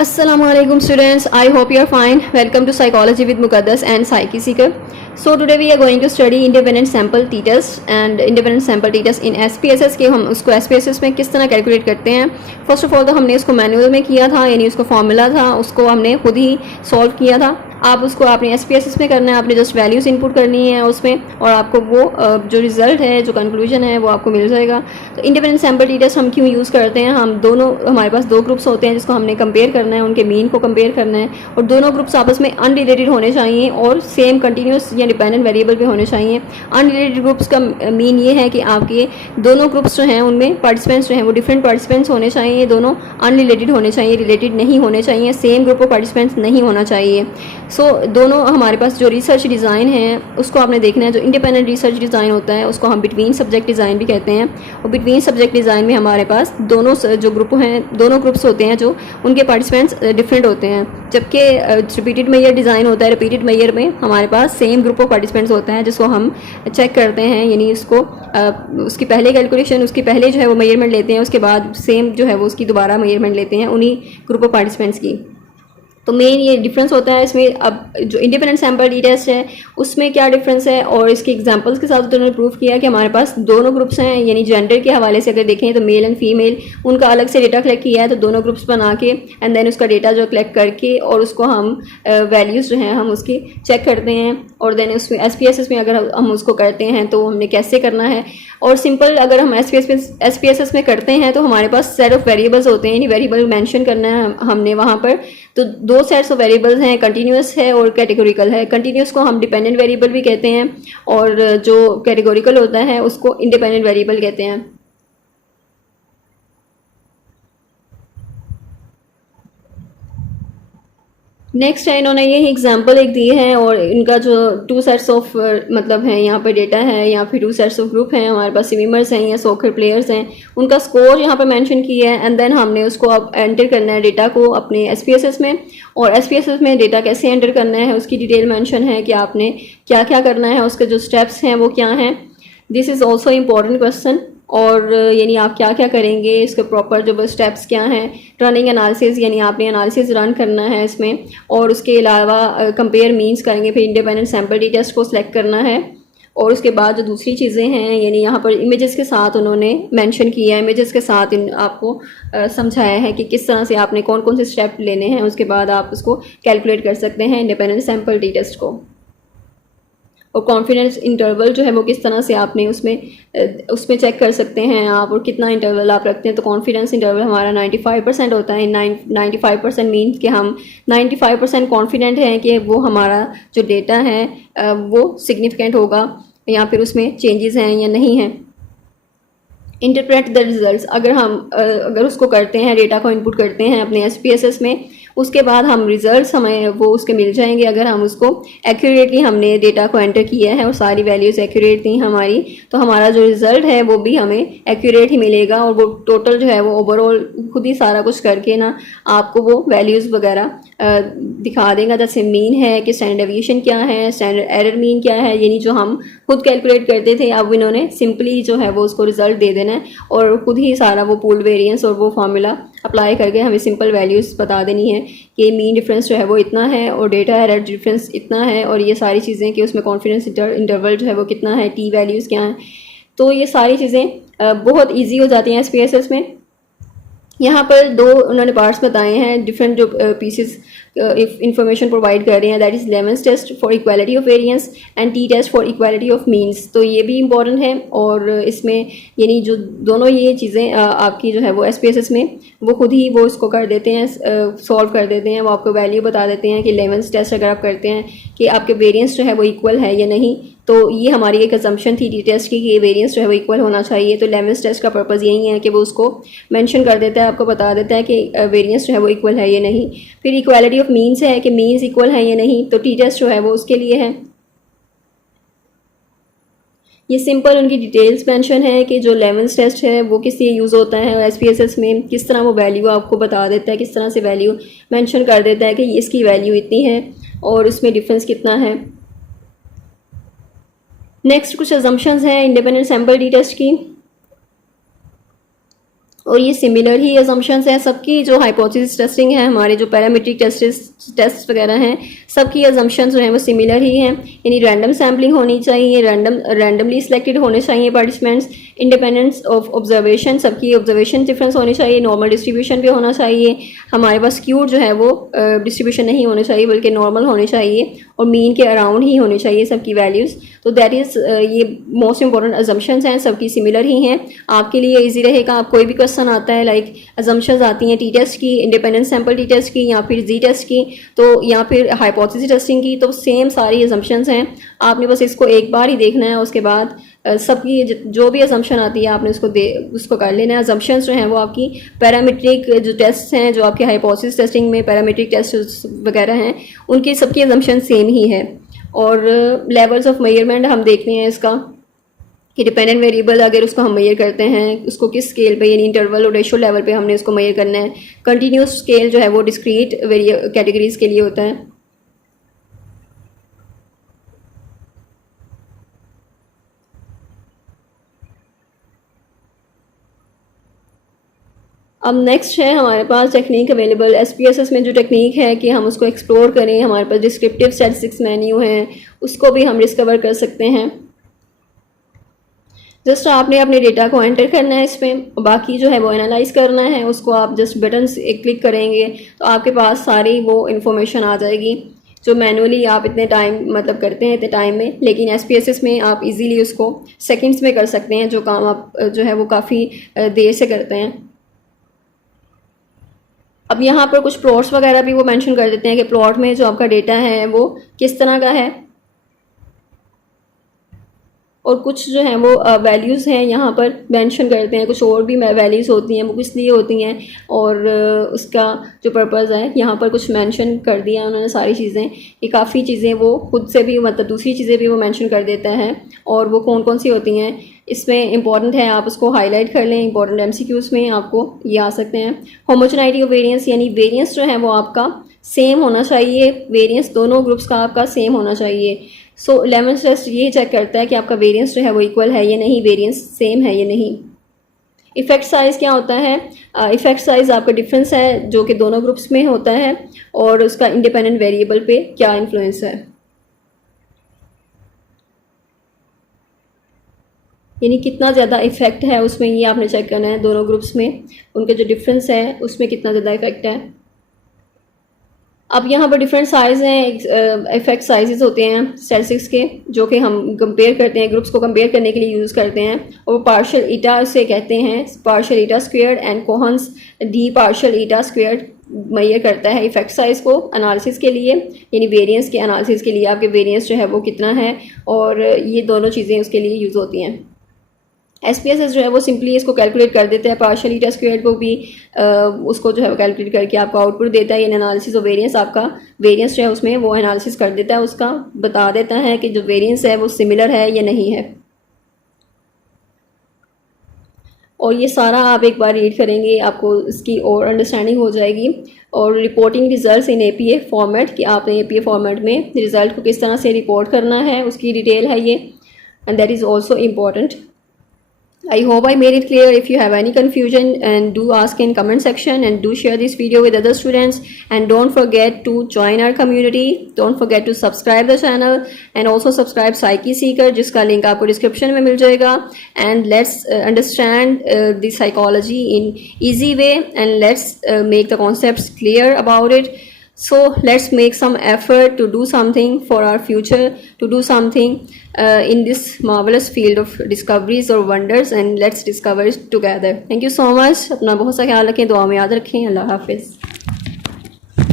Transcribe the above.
Assalamualaikum students, I hope you are fine. Welcome to Psychology with Mukaddas and Psyche Seeker. So today we are going to study independent sample t-test and independent sample t-test in SPSS के हम उसको SPSS में किस तरह calculate करते हैं. First of all तो हमने इसको मैनुअल में किया था, यानी उसको फॉर्मूला था उसको हमने खुद ही सॉल्व किया था. आप उसको आपने SPSS में करना है, आपने जस्ट वैल्यूज़ इनपुट करनी है उसमें और आपको वो जो रिज़ल्ट है, जो कंक्लूजन है वो आपको मिल जाएगा. तो इंडिपेंडेंट सैम्पल टी टेस्ट हम क्यों यूज़ करते हैं, हम दोनों हमारे पास दो ग्रुप्स होते हैं जिसको हमने कंपेयर करना है, उनके मीन को कंपेयर करना है और दोनों ग्रुप्स आपस में अनरिलेटेड होने चाहिए और सेम कंटिन्यूस या डिपेंडेंट वेरिएबल पे होने चाहिए. अनरिलेटेड ग्रुप्स का मीन ये है कि आपके दोनों ग्रुप्स जो हैं उनमें पार्टिसिपेंट्स जो हैं वो डिफरेंट पार्टिसिपेंट्स होने चाहिए, दोनों अनरिलेटेड होने चाहिए, रिलेटेड नहीं होने चाहिए, सेम ग्रुप ऑफ पार्टिसिपेंट्स नहीं होना चाहिए. सो दोनों हमारे पास जो रिसर्च डिज़ाइन है उसको आपने देखना है. जो इंडिपेंडेंट रिसर्च डिज़ाइन होता है उसको हम बिटवीन सब्जेक्ट डिज़ाइन भी कहते हैं और बिटवीन सब्जेक्ट डिज़ाइन में हमारे पास दोनों जो ग्रुप हैं, दोनों ग्रुप्स होते हैं जो उनके पार्टिसिपेंट्स डिफरेंट होते हैं. जबकि रिपीटेड मेजर डिज़ाइन होता है, रिपीटेड मेजर में हमारे पास सेम ग्रुप ऑफ पार्टिसिपेंट्स होता है जिसको हम चेक करते हैं, यानी उसको उसकी पहले कैलकुलेशन, उसकी पहले जो है वो मेजरमेंट लेते हैं, उसके बाद सेम जो है वो उसकी दोबारा मेजरमेंट लेते हैं उन्हीं ग्रुप ऑफ पार्टिसिपेंट्स की. तो मेन ये डिफरेंस होता है इसमें. अब जो इंडिपेंडेंट सैम्पल टी टेस्ट है उसमें क्या डिफरेंस है और इसके एग्जांपल्स के साथ उन्होंने प्रूव किया कि हमारे पास दोनों ग्रुप्स हैं, यानी जेंडर के हवाले से अगर देखें तो मेल एंड फीमेल उनका अलग से डेटा कलेक्ट किया है. तो दोनों ग्रुप्स बना के एंड देन उसका डेटा जो कलेक्ट करके और उसको हम वैल्यूज़ जो हैं हम उसकी चेक करते हैं और देन उसमें SPSS में अगर हम उसको करते हैं तो हमने कैसे करना है. और सिंपल अगर हम SPSS में करते हैं तो हमारे पास सेट ऑफ वेरिएबल्स होते हैं, यानी वेरिएबल मेंशन करना है हमने वहाँ पर. तो दो सेट्स ऑफ वेरिएबल्स हैं, कंटिन्यूस है और कैटेगोरिकल है. कंटिन्यूस को हम डिपेंडेंट वेरिएबल भी कहते हैं और जो कैटेगोरिकल होता है उसको इंडिपेंडेंट वेरिएबल कहते हैं. नेक्स्ट है, इन्होंने ये एग्जांपल एक दी है और इनका जो टू सेट्स ऑफ मतलब है यहाँ पर डेटा है या फिर टू सेट्स ऑफ ग्रुप हैं, हमारे पास स्विमर्स हैं या सॉकर प्लेयर्स हैं, उनका स्कोर यहाँ पर मेंशन किया है एंड देन हमने उसको अब एंटर करना है डेटा को अपने SPSS में. और SPSS में डेटा कैसे एंटर करना है उसकी डिटेल मेंशन है कि आपने क्या क्या करना है, उसके जो स्टेप्स हैं वो क्या हैं. This is also important question. और यानी आप क्या क्या करेंगे, इसके प्रॉपर जो स्टेप्स क्या हैं. रनिंग एनालिसिस, यानी आपने एनालिसिस रन करना है इसमें और उसके अलावा कंपेयर मीन्स करेंगे, फिर इंडिपेंडेंट सैम्पल टी टेस्ट को सिलेक्ट करना है. और उसके बाद जो दूसरी चीज़ें हैं, यानी यहाँ पर इमेजेस के साथ उन्होंने मेंशन किया है, इमेजेस के साथ आपको समझाया है कि किस तरह से आपने कौन कौन से स्टेप लेने हैं. उसके बाद आप उसको कैलकुलेट कर सकते हैं इंडिपेंडेंट सैम्पल टी टेस्ट को. और कॉन्फिडेंस इंटरवल जो है वो किस तरह से आपने उसमें चेक कर सकते हैं आप, और कितना इंटरवल आप रखते हैं. तो कॉन्फिडेंस इंटरवल हमारा 95% होता है. 95% मीन्स कि हम 95% कॉन्फिडेंट हैं कि वो हमारा जो डेटा है वो सिग्निफिकेंट होगा या फिर उसमें चेंजेस हैं या नहीं हैं. इंटरप्रेट द रिजल्ट्स, अगर उसको करते हैं, डेटा को इनपुट करते हैं अपने SPSS में, उसके बाद हम रिजल्ट्स हमें वो उसके मिल जाएंगे अगर हम उसको एक्यूरेटली हमने डेटा को एंटर किया है और सारी वैल्यूज़ एक्यूरेट थी हमारी, तो हमारा जो रिज़ल्ट है वो भी हमें एक्यूरेट ही मिलेगा. और वो टोटल जो है वो ओवरऑल खुद ही सारा कुछ करके ना आपको वो वैल्यूज़ वगैरह दिखा देगा. जैसे मीन है कि स्टैंडर्ड डेविएशन क्या है, स्टैंडर्ड एरर मीन क्या है, यानी जो हम खुद कैलकुलेट करते थे अब इन्होंने सिंपली जो है वो उसको रिजल्ट दे देना है और खुद ही सारा वो पूल्ड वेरिएंस और वो फार्मूला अप्लाई करके हमें सिंपल वैल्यूज़ बता देनी है कि मीन डिफरेंस जो है वो इतना है और डेटा एरर डिफरेंस इतना है और ये सारी चीज़ें कि उसमें कॉन्फिडेंस इंटरवल जो है वो कितना है, टी वैल्यूज़ क्या हैं. तो ये सारी चीज़ें बहुत ईजी हो जाती हैं SPSS में. यहाँ पर दो उन्होंने पार्ट्स बताए हैं, डिफरेंट जो पीसेस इंफॉर्मेशन प्रोवाइड कर रहे हैं, that is Levene's test for equality of variance and T test for equality of means. तो ये भी इंपॉर्टेंट है और इसमें यानी जो दोनों ये चीज़ें आपकी जो है वो SPSS में वो खुद ही वो इसको कर देते हैं, सॉल्व कर देते हैं. वो आपको वैल्यू बता देते हैं कि लेवेंस टेस्ट अगर आप करते हैं कि आपके वेरिएंस जो है वो इक्वल है या नहीं. तो ये हमारी एक असम्पशन थी टी टेस्ट की कि ये वेरिएंस जो है वो इक्वल होना चाहिए. तो लेवेंस टेस्ट का पर्पज़ यही है कि वो उसको मेंशन कर देता है, आपको बता देता है कि वेरिएंस जो है वो इक्वल है या नहीं. फिर इक्वालिटी ऑफ मीन्स है कि मीन्स इक्वल है या नहीं, तो टी टेस्ट जो है वो उसके लिए है. ये सिंपल उनकी डिटेल्स मेंशन है कि जो लेवेंस टेस्ट है वो किस लिए यूज़ होता है SPSS में, किस तरह वो वैल्यू आपको बता देता है, किस तरह से वैल्यू मेंशन कर देता है कि इसकी वैल्यू इतनी है और उसमें डिफरेंस कितना है. नेक्स्ट कुछ अजम्पशंस हैं इंडिपेंडेंट सैम्पल टी टेस्ट की. और ये सिमिलर ही असम्पशंस हैं सबकी। जो हाइपोथेसिस टेस्टिंग है, हमारे जो पैरामीट्रिक टेस्ट वगैरह हैं, सबकी असम्पशंस जो हैं वो सिमिलर ही हैं। यानी रैंडम सैम्पलिंग होनी चाहिए, रैंडमली सिलेक्टेड होने चाहिए पार्टिसिपेंट्स, इंडिपेंडेंस ऑफ ऑब्जर्वेशन, सबकी ऑब्जर्वेशन डिफरेंस होनी चाहिए, नॉर्मल डिस्ट्रीब्यूशन पे होना चाहिए। हमारे पास स्क्यूड जो है वो डिस्ट्रीब्यूशन नहीं होना चाहिए बल्कि नॉर्मल होने चाहिए और मीन के अराउंड ही होनी चाहिए सबकी वैल्यूज़। तो दैट इज़ ये मोस्ट इंपॉर्टेंट असम्पशंस हैं, सबकी सिमिलर ही हैं। आपके लिए ईजी रहेगा। आप कोई भी क्वेश्चन आता है लाइक असम्पशंस आती हैं टी टेस्ट की, इंडिपेंडेंट सैम्पल टी टेस्ट की, या फिर जी टेस्ट की, तो या फिर हाइपोथेसिस टेस्टिंग की, तो सेम सारी असम्पशंस हैं। आपने बस इसको एक बार ही देखना है, उसके बाद सबकी जो भी असम्पशन आती है आपने उसको कर लेना है। असम्पशंस जो हैं वो आपकी पैरामीट्रिक जो टेस्ट हैं, जो आपके हाइपोथेसिस टेस्टिंग में पैरामीट्रिक टेस्ट वगैरह हैं, उनकी सबकी असम्पशन सेम ही है। और लेवल्स ऑफ मेजरमेंट हम देखते हैं इसका कि डिपेंडेंट वेरिएबल अगर उसको हम मेजर करते हैं, उसको किस स्केल पे, यानी इंटरवल और रेशो लेवल पे हमने उसको मेजर करना है। कंटिन्यूस स्केल जो है वो डिस्क्रीट कैटेगरीज के लिए होता है। अब नेक्स्ट है हमारे पास टेक्निक अवेलेबल एसपीएसएस में। जो टेक्निक है कि हम उसको एक्सप्लोर करें, हमारे पास डिस्क्रिप्टिव स्टैटिस्टिक्स मेन्यू है, उसको भी हम डिस्कवर कर सकते हैं। जस्ट आपने अपने डेटा को एंटर करना है इसमें, बाकी जो है वो एनालाइज करना है। उसको आप जस्ट बटन से क्लिक करेंगे तो आपके पास सारी वो इन्फॉर्मेशन आ जाएगी जो मैनुअली आप इतने टाइम मतलब करते हैं इतने टाइम में, लेकिन एसपीएसएस में आप इजीली उसको सेकंड्स में कर सकते हैं, जो काम आप जो है वो काफ़ी देर से करते हैं। अब यहाँ पर कुछ प्लॉट्स वगैरह भी वो मेंशन कर देते हैं कि प्लॉट में जो आपका डेटा है वो किस तरह का है, और कुछ जो है वो वैल्यूज़ हैं यहाँ पर मेंशन करते हैं। कुछ और भी वैल्यूज़ होती हैं, वो किस लिए होती हैं और उसका जो पर्पज़ है यहाँ पर कुछ मेंशन कर दिया उन्होंने सारी चीज़ें। ये काफ़ी चीज़ें वो खुद से भी मतलब दूसरी चीज़ें भी वो मेंशन कर देता है, और वो कौन कौन सी होती हैं इसमें इंपॉर्टेंट है, आप उसको हाईलाइट कर लें। इंपॉर्टेंट एमसीक्यूज़ में आपको ये आ सकते हैं। होमोजेनिटी ऑफ वेरिएंस, यानी वेरिएंस जो है वो आपका सेम होना चाहिए, वेरिएंस दोनों ग्रुप्स का आपका सेम होना चाहिए। सो 11th टेस्ट ये चेक करता है कि आपका वेरिएंस जो है वो इक्वल है या नहीं, वेरिएंस सेम है या नहीं। इफेक्ट साइज़ क्या होता है? इफेक्ट साइज़ आपका डिफरेंस है जो कि दोनों ग्रुप्स में होता है, और उसका इंडिपेंडेंट वेरिएबल पे क्या इन्फ्लुएंस है, यानी कितना ज़्यादा इफेक्ट है उसमें, ये आपने चेक करना है। दोनों ग्रुप्स में उनके जो डिफरेंस है उसमें कितना ज़्यादा इफेक्ट है। अब यहाँ पर डिफरेंट साइज़ हैं, इफेक्ट साइजेस होते हैं स्टैटिस्टिक्स के, जो कि हम कंपेयर करते हैं, ग्रुप्स को कंपेयर करने के लिए यूज़ करते हैं। और वो पार्शियल ईटा से कहते हैं, partial eta squared and Cohen's D partial eta squared measure करता है इफेक्ट साइज़ को एनालिसिस के लिए, यानी वेरिएंस के एनालिसिस के लिए आपके वेरिएंस जो है वो कितना है, और ये दोनों चीज़ें उसके लिए यूज़ होती हैं। एसपीएसएस जो है वो सिंपली इसको कैलकुलेट कर देता है, पार्शियल ईटा स्क्वायर्ड को भी उसको जो है वो कैलकुलेट करके आपको आउटपुट देता है। इन एनालिसिस और वेरिएंस, आपका वेरिएंस जो है उसमें वो एनालिसिस कर देता है, उसका बता देता है कि जो वेरिएंस है वो सिमिलर है या नहीं है। और ये सारा आप एक बार रीड करेंगे आपको इसकी और अंडरस्टैंडिंग हो जाएगी। और reporting results in APA format, कि आपने एपीए फॉर्मेट में रिजल्ट को किस तरह से रिपोर्ट करना है, उसकी डिटेल है ये, and that is also important. I hope I made it clear. If you have any confusion, and do ask in comment section, and do share this video with other students, and don't forget to join our community. Don't forget to subscribe the channel, and also subscribe Psyche Seeker, जिसका link आपको description में मिल जाएगा। And let's understand the psychology in easy way, and let's make the concepts clear about it. So let's make some effort to do something for our future, to do something in this marvelous field of discoveries or wonders, and let's discover it together. Thank you so much. अपना बहुत सा ख्याल रखें, दुआ में याद रखें। अल्लाह हाफिज़।